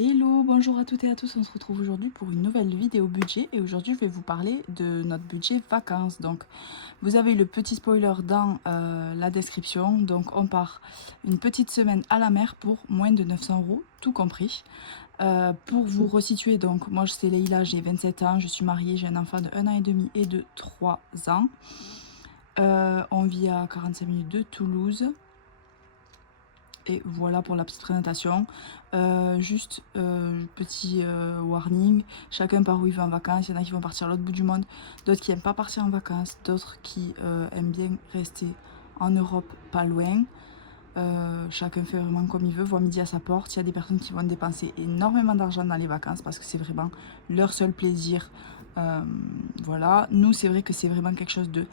Hello, bonjour à toutes et à tous, on se retrouve aujourd'hui pour une nouvelle vidéo budget et aujourd'hui je vais vous parler de notre budget vacances. Donc vous avez le petit spoiler dans la description, donc on part une petite semaine à la mer pour moins de 900 euros, tout compris. Pour vous resituer, donc moi c'est Leïla, j'ai 27 ans, je suis mariée, j'ai un enfant de 1 an et demi et de 3 ans. On vit à 45 minutes de Toulouse. Et voilà pour la petite présentation. Petit warning, chacun part où il veut en vacances. Il y en a qui vont partir à l'autre bout du monde, d'autres qui n'aiment pas partir en vacances, d'autres qui aiment bien rester en Europe, pas loin. Chacun fait vraiment comme il veut, voit midi à sa porte. Il y a des personnes qui vont dépenser énormément d'argent dans les vacances parce que c'est vraiment leur seul plaisir. Voilà, nous c'est vrai que c'est vraiment quelque chose de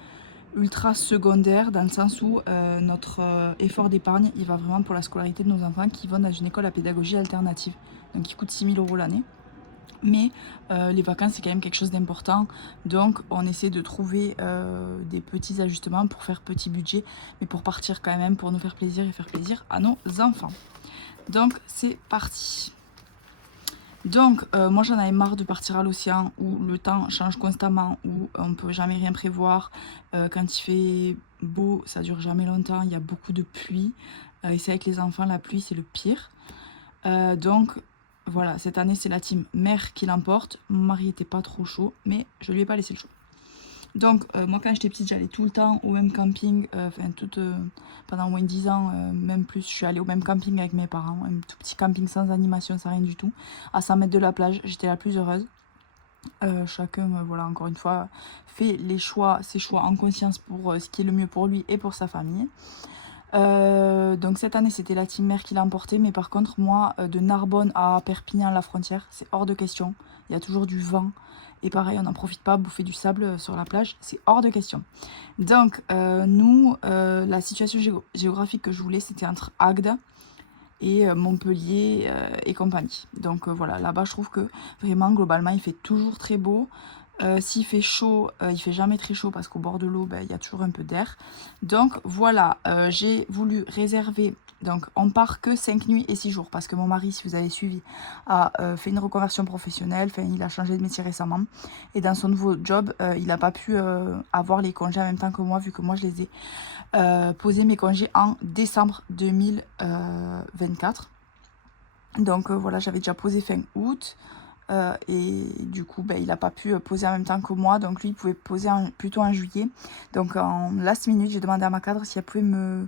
ultra secondaire dans le sens où notre effort d'épargne il va vraiment pour la scolarité de nos enfants qui vont dans une école à pédagogie alternative, donc qui coûte 6 000 euros l'année. Mais les vacances c'est quand même quelque chose d'important, donc on essaie de trouver des petits ajustements pour faire petit budget, mais pour partir quand même, pour nous faire plaisir et faire plaisir à nos enfants. Donc c'est parti. Donc, moi j'en avais marre de partir à l'océan où le temps change constamment, où on ne peut jamais rien prévoir. Quand il fait beau, ça dure jamais longtemps, il y a beaucoup de pluie. Et c'est avec les enfants, la pluie c'est le pire. Donc, voilà, cette année c'est la team mère qui l'emporte. Mon mari était pas trop chaud, mais je lui ai pas laissé le choix. Donc, moi, quand j'étais petite, j'allais tout le temps au même camping, pendant au moins 10 ans, même plus. Je suis allée au même camping avec mes parents, un tout petit camping sans animation, sans rien du tout, à 100 mètres de la plage. J'étais la plus heureuse. Chacun, voilà, encore une fois, fait ses choix en conscience pour ce qui est le mieux pour lui et pour sa famille. Donc cette année c'était la team mère qui l'a emporté, mais par contre moi de Narbonne à Perpignan la frontière c'est hors de question, il y a toujours du vent et pareil on n'en profite pas, bouffer du sable sur la plage c'est hors de question. Donc nous la situation géographique que je voulais c'était entre Agde et Montpellier et compagnie. Donc voilà, là-bas je trouve que vraiment globalement il fait toujours très beau. S'il fait chaud, il fait jamais très chaud parce qu'au bord de l'eau, il y a toujours un peu d'air. Donc voilà, j'ai voulu réserver. Donc on part que 5 nuits et 6 jours parce que mon mari, si vous avez suivi, a fait une reconversion professionnelle. Enfin, il a changé de métier récemment. Et dans son nouveau job, il n'a pas pu avoir les congés en même temps que moi, vu que moi je les ai posés mes congés en décembre 2024. Donc voilà, j'avais déjà posé fin août. Et du coup, il n'a pas pu poser en même temps que moi. Donc lui, il pouvait poser plutôt en juillet. Donc en last minute, j'ai demandé à ma cadre si elle pouvait me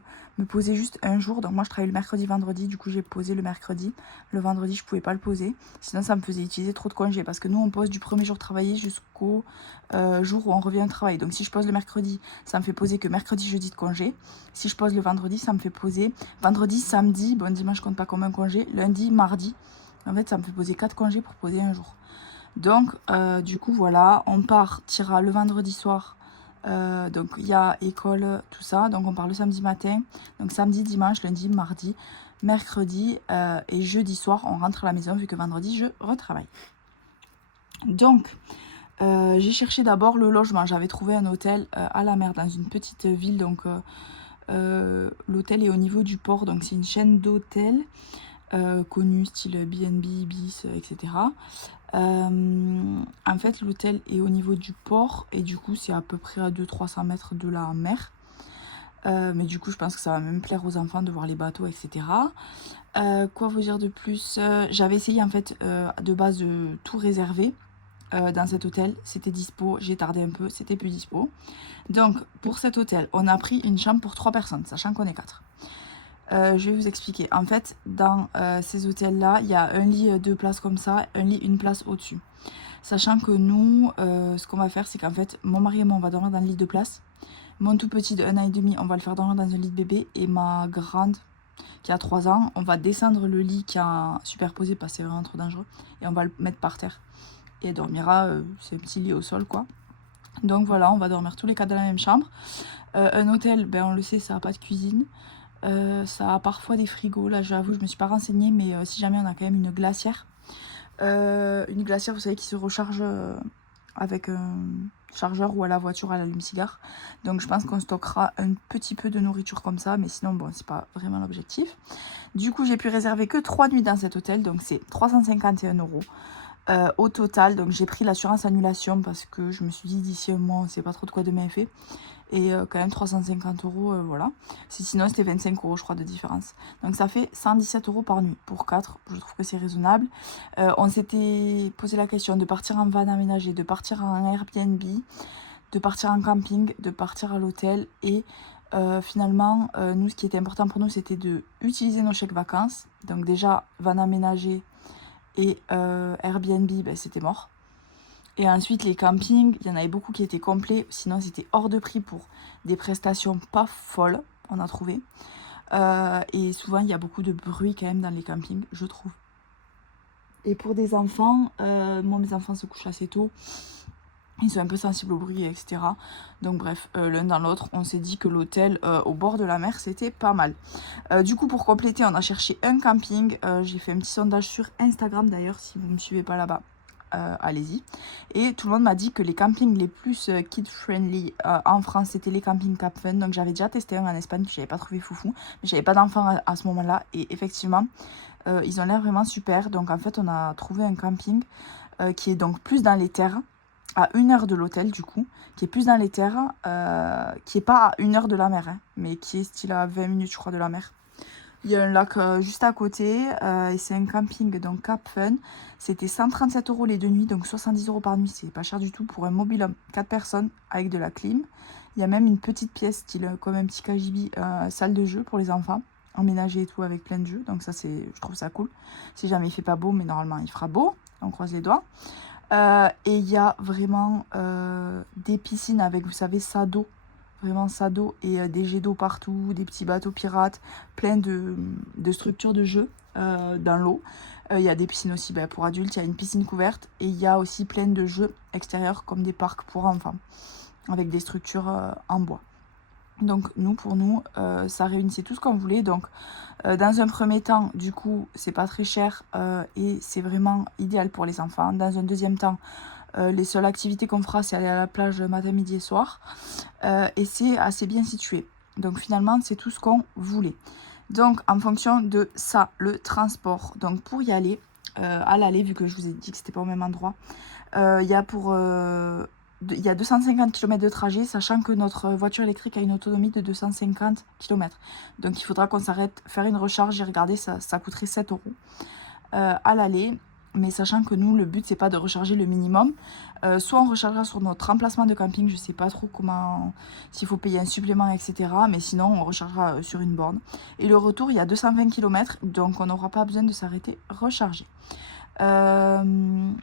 poser juste un jour. Donc moi, je travaille le mercredi, vendredi. Du coup, j'ai posé le mercredi. Le vendredi, je pouvais pas le poser. Sinon, ça me faisait utiliser trop de congés. Parce que nous, on pose du premier jour travaillé jusqu'au jour où on revient au travail. Donc si je pose le mercredi, ça me fait poser que mercredi, jeudi de congé. Si je pose le vendredi, ça me fait poser vendredi, samedi. Bon, dimanche, je compte pas comme un congé. Lundi, mardi. En fait, ça me fait poser 4 congés pour poser un jour. Donc, du coup, voilà, on partira le vendredi soir. Donc, il y a école, tout ça. Donc, on part le samedi matin. Donc, samedi, dimanche, lundi, mardi, mercredi et jeudi soir, on rentre à la maison vu que vendredi, je retravaille. Donc, j'ai cherché d'abord le logement. J'avais trouvé un hôtel à la mer dans une petite ville. Donc, l'hôtel est au niveau du port. Donc, c'est une chaîne d'hôtels. Connus style B&B, Ibis, etc. En fait, l'hôtel est au niveau du port et du coup, c'est à peu près à 200-300 mètres de la mer. Mais du coup, je pense que ça va même plaire aux enfants de voir les bateaux, etc. Quoi vous dire de plus? J'avais essayé en fait de base de tout réserver dans cet hôtel. C'était dispo, j'ai tardé un peu, c'était plus dispo. Donc, pour cet hôtel, on a pris une chambre pour 3 personnes, sachant qu'on est 4. Je vais vous expliquer. En fait, dans ces hôtels-là, il y a un lit 2 places comme ça, un lit 1 place au-dessus. Sachant que nous, ce qu'on va faire, c'est qu'en fait, mon mari et moi, on va dormir dans le lit 2 places. Mon tout petit de 1 an et demi, on va le faire dormir dans un lit de bébé. Et ma grande, qui a 3 ans, on va descendre le lit qui a superposé parce que c'est vraiment trop dangereux. Et on va le mettre par terre. Et elle dormira, c'est un petit lit au sol, quoi. Donc voilà, on va dormir tous les 4 dans la même chambre. Un hôtel, on le sait, ça n'a pas de cuisine. Ça a parfois des frigos, là j'avoue je me suis pas renseignée, mais si jamais on a quand même une glacière. Une glacière vous savez qui se recharge avec chargeur ou à la voiture à l'allume-cigare. Donc je pense qu'on stockera un petit peu de nourriture comme ça, mais sinon bon, c'est pas vraiment l'objectif. Du coup, j'ai pu réserver que 3 nuits dans cet hôtel, donc c'est 351 € au total. Donc j'ai pris l'assurance annulation parce que je me suis dit d'ici un mois, on sait pas trop de quoi demain est fait. Et quand même 350 €, voilà. Sinon c'était 25 € je crois de différence. Donc ça fait 117 € par nuit pour 4. Je trouve que c'est raisonnable. On s'était posé la question de partir en van aménagé, de partir en Airbnb, de partir en camping, de partir à l'hôtel. Et finalement, nous, ce qui était important pour nous, c'était de utiliser nos chèques vacances. Donc déjà, van aménagé et Airbnb, ben, c'était mort. Et ensuite, les campings, il y en avait beaucoup qui étaient complets. Sinon, c'était hors de prix pour des prestations pas folles, on a trouvé. Et souvent, il y a beaucoup de bruit quand même dans les campings, je trouve. Et pour des enfants, moi, mes enfants se couchent assez tôt. Ils sont un peu sensibles au bruit, etc. Donc bref, l'un dans l'autre, on s'est dit que l'hôtel au bord de la mer, c'était pas mal. Du coup, pour compléter, on a cherché un camping. J'ai fait un petit sondage sur Instagram d'ailleurs, si vous ne me suivez pas là-bas. Allez-y. Et tout le monde m'a dit que les campings les plus kid-friendly en France, c'était les campings Cap Fun. Donc j'avais déjà testé un en Espagne, que j'avais pas trouvé foufou. Mais j'avais pas d'enfants à ce moment-là. Et effectivement, ils ont l'air vraiment super. Donc en fait, on a trouvé un camping qui est donc plus dans les terres, à 1 heure de l'hôtel du coup, qui est plus dans les terres, qui est pas à 1 heure de la mer, hein, mais qui est style à 20 minutes je crois de la mer. Il y a un lac juste à côté et c'est un camping, donc Cap Fun. C'était 137 € les 2 nuits, donc 70 € par nuit, c'est pas cher du tout pour un mobile 4 personnes avec de la clim. Il y a même une petite pièce style comme un petit KGB, salle de jeu pour les enfants, emménagée et tout avec plein de jeux, donc ça c'est, je trouve ça cool. Si jamais il fait pas beau, mais normalement il fera beau, on croise les doigts. Et il y a vraiment des piscines avec, vous savez, ça d'eau. Vraiment ça d'eau et des jets d'eau partout, des petits bateaux pirates, plein de structures de jeu dans l'eau. Il y a des piscines aussi pour adultes, il y a une piscine couverte et il y a aussi plein de jeux extérieurs comme des parcs pour enfants avec des structures en bois. Donc pour nous, ça réunissait tout ce qu'on voulait. Donc dans un premier temps, du coup, c'est pas très cher et c'est vraiment idéal pour les enfants. Dans un deuxième temps, les seules activités qu'on fera, c'est aller à la plage matin, midi et soir. Et c'est assez bien situé. Donc finalement, c'est tout ce qu'on voulait. Donc en fonction de ça, le transport. Donc pour y aller, à l'aller, vu que je vous ai dit que c'était pas au même endroit, il y a 250 km de trajet, sachant que notre voiture électrique a une autonomie de 250 km. Donc il faudra qu'on s'arrête, faire une recharge. J'ai regardé, ça coûterait 7 € à l'aller. Mais sachant que nous, le but, c'est pas de recharger le minimum. Soit on rechargera sur notre emplacement de camping, je sais pas trop comment, s'il faut payer un supplément, etc. Mais sinon, on rechargera sur une borne. Et le retour, il y a 220 km, donc on n'aura pas besoin de s'arrêter recharger. On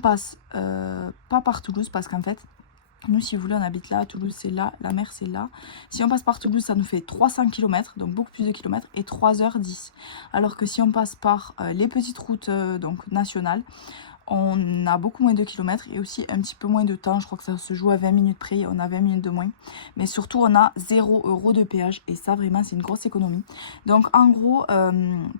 passe pas par Toulouse parce qu'en fait, nous, si vous voulez, on habite là, Toulouse c'est là, la mer c'est là. Si on passe par Toulouse, ça nous fait 300 km, donc beaucoup plus de kilomètres, et 3h10. Alors que si on passe par les petites routes donc nationales, on a beaucoup moins de kilomètres et aussi un petit peu moins de temps. Je crois que ça se joue à 20 minutes près, on a 20 minutes de moins. Mais surtout, on a 0 € de péage et ça, vraiment, c'est une grosse économie. Donc, en gros,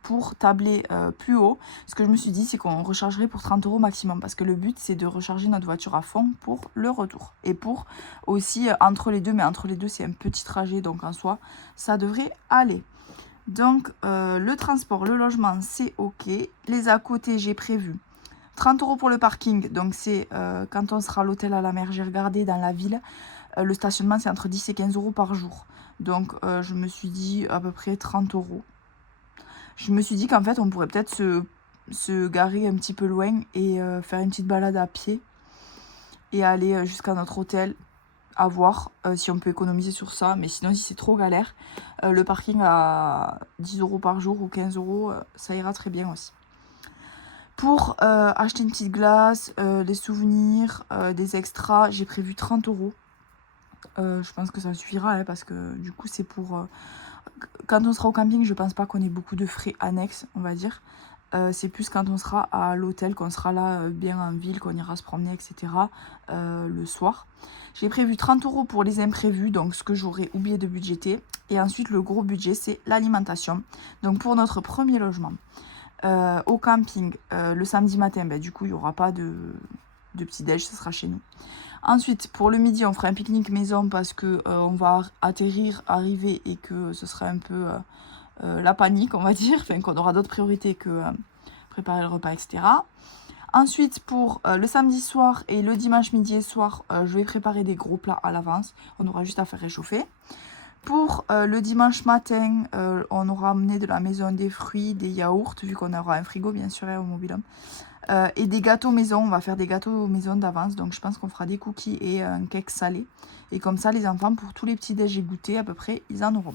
pour tabler plus haut, ce que je me suis dit, c'est qu'on rechargerait pour 30 € maximum parce que le but, c'est de recharger notre voiture à fond pour le retour. Et pour aussi entre les deux, mais entre les deux, c'est un petit trajet, donc en soi, ça devrait aller. Donc, le transport, le logement, c'est OK. Les à côté, j'ai prévu 30 € pour le parking, donc c'est quand on sera à l'hôtel à la mer, j'ai regardé dans la ville, le stationnement c'est entre 10 et 15 € par jour. Donc je me suis dit à peu près 30 €. Je me suis dit qu'en fait on pourrait peut-être se garer un petit peu loin et faire une petite balade à pied et aller jusqu'à notre hôtel, à voir si on peut économiser sur ça. Mais sinon si c'est trop galère, le parking à 10 € par jour ou 15 €, ça ira très bien aussi. Pour acheter une petite glace, des souvenirs, des extras, j'ai prévu 30 €. Je pense que ça suffira hein, parce que du coup c'est pour... quand on sera au camping, je pense pas qu'on ait beaucoup de frais annexes, on va dire. C'est plus quand on sera à l'hôtel, qu'on sera là bien en ville, qu'on ira se promener, etc. Le soir. J'ai prévu 30 € pour les imprévus, donc ce que j'aurais oublié de budgéter. Et ensuite le gros budget, c'est l'alimentation. Donc pour notre premier logement. Au camping, le samedi matin, du coup, il n'y aura pas de de petit-déj, ce sera chez nous. Ensuite, pour le midi, on fera un pique-nique maison parce que on va arriver et que ce sera un peu la panique, on va dire, enfin qu'on aura d'autres priorités que préparer le repas, etc. Ensuite, pour le samedi soir et le dimanche midi et soir, je vais préparer des gros plats à l'avance. On aura juste à faire réchauffer. Pour le dimanche matin, on aura amené de la maison des fruits, des yaourts, vu qu'on aura un frigo bien sûr au mobil-home. Et des gâteaux maison, on va faire des gâteaux maison d'avance, donc je pense qu'on fera des cookies et un cake salé. Et comme ça, les enfants, pour tous les petits déj et goûter à peu près, ils en auront.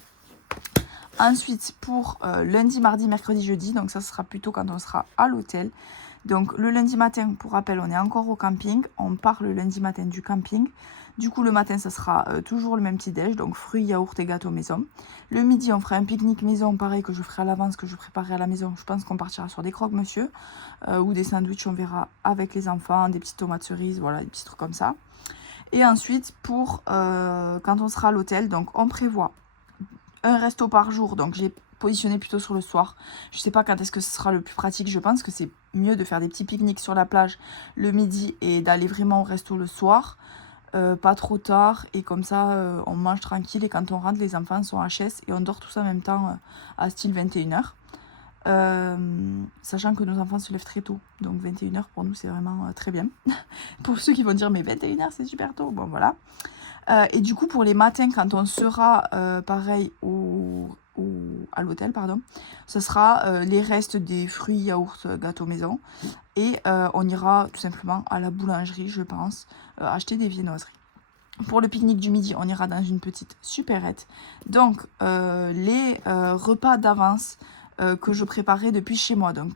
Ensuite, pour lundi, mardi, mercredi, jeudi, donc ça sera plutôt quand on sera à l'hôtel. Donc le lundi matin, pour rappel, on est encore au camping. On part le lundi matin du camping. Du coup, le matin, ça sera toujours le même petit déj, donc fruits, yaourts et gâteaux maison. Le midi, on fera un pique-nique maison, pareil, que je ferai à l'avance, que je préparerai à la maison. Je pense qu'on partira sur des croque-monsieur ou des sandwichs, on verra, avec les enfants, des petites tomates cerises, voilà, des petits trucs comme ça. Et ensuite, pour quand on sera à l'hôtel, donc on prévoit un resto par jour, donc j'ai positionné plutôt sur le soir. Je sais pas quand est-ce que ce sera le plus pratique. Je pense que c'est mieux de faire des petits pique-niques sur la plage le midi et d'aller vraiment au resto le soir. Pas trop tard, et comme ça on mange tranquille, et quand on rentre, les enfants sont HS et on dort tous en même temps à style 21h. Sachant que nos enfants se lèvent très tôt, donc 21h pour nous c'est vraiment très bien. Pour ceux qui vont dire mais 21h c'est super tôt, bon voilà. Et du coup pour les matins, quand on sera pareil à l'hôtel, pardon, ce sera les restes des fruits, yaourts, gâteaux maison, et on ira tout simplement à la boulangerie, je pense, acheter des viennoiseries. Pour le pique-nique du midi, on ira dans une petite supérette. Donc les repas d'avance que je préparais depuis chez moi. Donc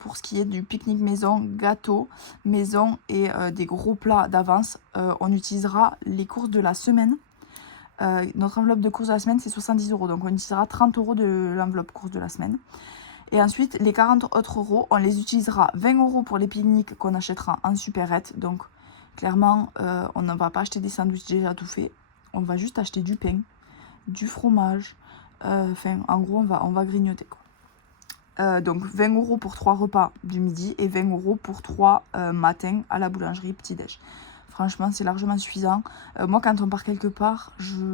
pour ce qui est du pique-nique maison, gâteau maison et des gros plats d'avance, on utilisera les courses de la semaine. Notre enveloppe de courses de la semaine, c'est 70 €. Donc on utilisera 30 € de l'enveloppe courses de la semaine. Et ensuite, les 40 autres euros, on les utilisera 20 € pour les pique-niques qu'on achètera en supérette. Donc clairement, on ne va pas acheter des sandwichs déjà tout faits. On va juste acheter du pain, du fromage. Enfin, en gros, on va grignoter, quoi. Donc 20 € pour 3 repas du midi et 20 € pour 3 matins à la boulangerie petit-déj. Franchement, c'est largement suffisant. Moi, quand on part quelque part,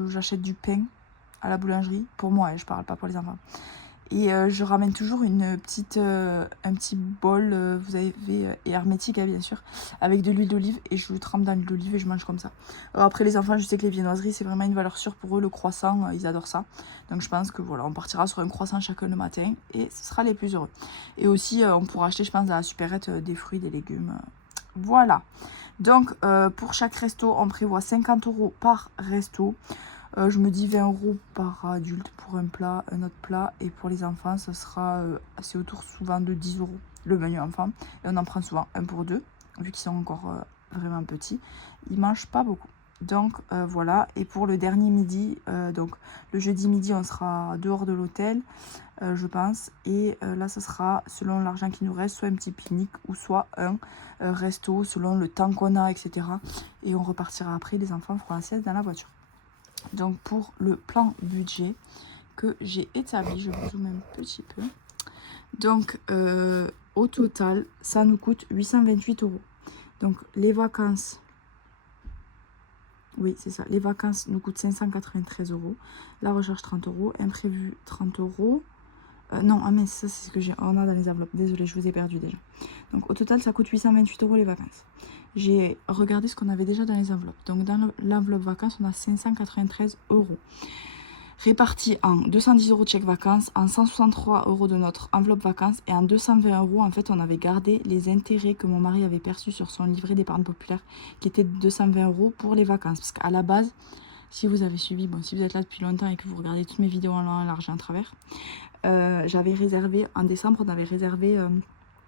j'achète du pain à la boulangerie. Pour moi, je parle pas pour les enfants. Et je ramène toujours un petit bol, vous avez et hermétique, hein, bien sûr, avec de l'huile d'olive, et je le trempe dans l'huile d'olive et je mange comme ça. Alors après, les enfants, je sais que les viennoiseries, c'est vraiment une valeur sûre pour eux. Le croissant, ils adorent ça. Donc je pense que voilà, on partira sur un croissant chacun le matin et ce sera les plus heureux. Et aussi, on pourra acheter, je pense, dans la supérette, des fruits, des légumes. Voilà. Donc pour chaque resto, on prévoit 50 € par resto. Je me dis 20 € par adulte pour un plat, un autre plat. Et pour les enfants, ça sera c'est autour souvent de 10 € le menu enfant. Et on en prend souvent un pour deux, vu qu'ils sont encore vraiment petits. Ils mangent pas beaucoup. Donc voilà. Et pour le dernier midi, donc le jeudi midi, on sera dehors de l'hôtel, je pense. Et là, ça sera selon l'argent qui nous reste, soit un petit pique-nique ou soit un resto, selon le temps qu'on a, etc. Et on repartira après. Les enfants feront la sieste dans la voiture. Donc pour le plan budget que j'ai établi, je vous zoome un petit peu. Donc au total, ça nous coûte 828 €. Donc les vacances, oui c'est ça, les vacances nous coûtent 593 €. La recharge 30 €, imprévu 30 €. Non, ah mais ça c'est ce que on a dans les enveloppes. Désolée, je vous ai perdu déjà. Donc au total, ça coûte 828 € les vacances. J'ai regardé ce qu'on avait déjà dans les enveloppes. Donc dans l'enveloppe vacances, on a 593 €. Répartis en 210 € de chèque vacances, en 163 € de notre enveloppe vacances et en 220 €, en fait, on avait gardé les intérêts que mon mari avait perçus sur son livret d'épargne populaire, qui était de 220 € pour les vacances. Parce qu'à la base, si vous avez suivi, bon, si vous êtes là depuis longtemps et que vous regardez toutes mes vidéos en long, en large et en travers, j'avais réservé, en décembre, on avait réservé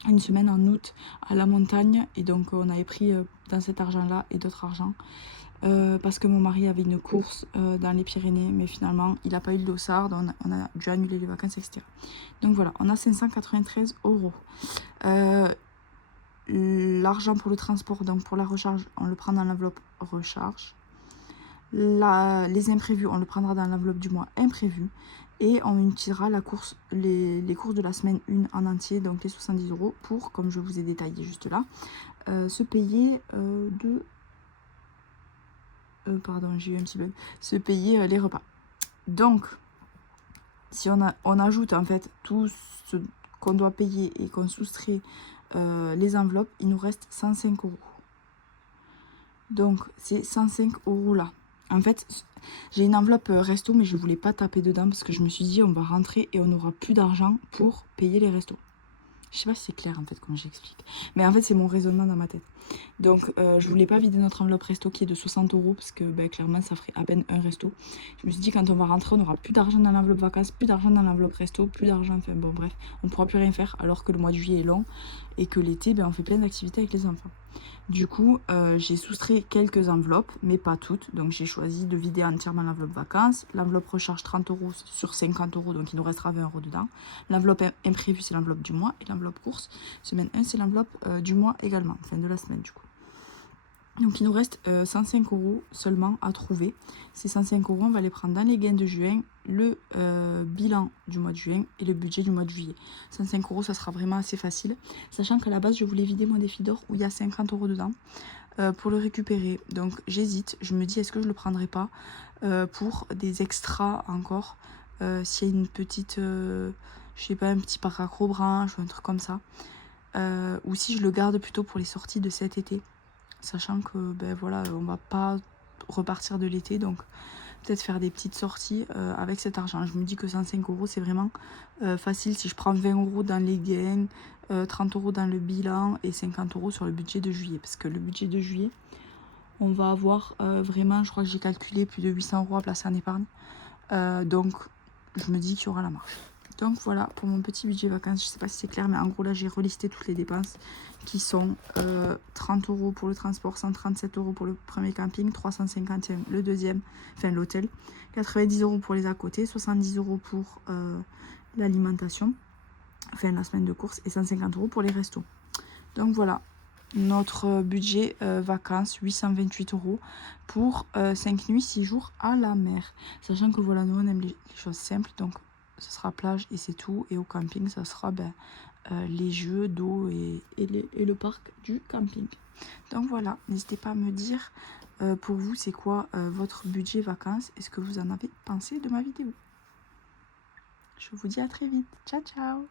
une semaine en août à la montagne. Et donc, on avait pris dans cet argent-là et d'autres argents. Parce que mon mari avait une course dans les Pyrénées, mais finalement il n'a pas eu le dossard, donc on a dû annuler les vacances, etc. Donc voilà, on a 593 €. L'argent pour le transport, donc pour la recharge, on le prend dans l'enveloppe recharge. Les imprévus, on le prendra dans l'enveloppe du mois imprévu. Et on utilisera les courses de la semaine 1 en entier, donc les 70 € pour, comme je vous ai détaillé juste là, se payer pardon, j'ai eu un petit bug. Se payer les repas. Donc, si on ajoute en fait tout ce qu'on doit payer et qu'on soustrait les enveloppes, il nous reste 105 euros. Donc, c'est 105 euros là. En fait, j'ai une enveloppe resto, mais je ne voulais pas taper dedans parce que je me suis dit, on va rentrer et on n'aura plus d'argent pour payer les restos. Je sais pas si c'est clair en fait comment j'explique. Mais en fait, c'est mon raisonnement dans ma tête. Donc, je voulais pas vider notre enveloppe resto qui est de 60 euros parce que clairement, ça ferait à peine un resto. Je me suis dit, quand on va rentrer, on n'aura plus d'argent dans l'enveloppe vacances, plus d'argent dans l'enveloppe resto, plus d'argent. Enfin bon, bref, on pourra plus rien faire alors que le mois de juillet est long et que l'été, on fait plein d'activités avec les enfants. Du coup, j'ai soustrait quelques enveloppes, mais pas toutes. Donc, j'ai choisi de vider entièrement l'enveloppe vacances. L'enveloppe recharge 30 euros sur 50 euros, donc il nous restera 20 euros dedans. L'enveloppe imprévue, c'est l'enveloppe du mois. Et l'enveloppe course, semaine 1, c'est l'enveloppe du mois également, enfin de la semaine du coup. Donc, il nous reste 105 euros seulement à trouver. Ces 105 euros, on va les prendre dans les gains de juin, le bilan du mois de juin et le budget du mois de juillet. 105 euros, ça sera vraiment assez facile. Sachant qu'à la base, je voulais vider mon défi d'or où il y a 50 euros dedans pour le récupérer. Donc, j'hésite. Je me dis, est-ce que je le prendrai pas pour des extras encore s'il y a une petite, je sais pas, un petit parc acrobranche ou un truc comme ça. Ou si je le garde plutôt pour les sorties de cet été. Sachant que voilà, on va pas repartir de l'été, donc peut-être faire des petites sorties avec cet argent. Je me dis que 105 euros c'est vraiment facile si je prends 20 euros dans les gains, 30 euros dans le bilan et 50 euros sur le budget de juillet. Parce que le budget de juillet, on va avoir vraiment, je crois que j'ai calculé plus de 800 euros à placer en épargne. Donc je me dis qu'il y aura la marge. Donc voilà pour mon petit budget vacances. Je sais pas si c'est clair, mais en gros là j'ai relisté toutes les dépenses qui sont 30 euros pour le transport, 137 euros pour le premier camping, 351 le deuxième, enfin l'hôtel, 90 euros pour les à côté, 70 euros pour l'alimentation, enfin la semaine de course, et 150 euros pour les restos. Donc voilà, notre budget vacances, 828 euros pour 5 nuits, 6 jours à la mer. Sachant que voilà, nous on aime les choses simples, donc ce sera plage et c'est tout. Et au camping, ça sera les jeux d'eau et le parc du camping. Donc voilà, n'hésitez pas à me dire pour vous c'est quoi votre budget vacances et ce que vous en avez pensé de ma vidéo. Je vous dis à très vite. Ciao ciao.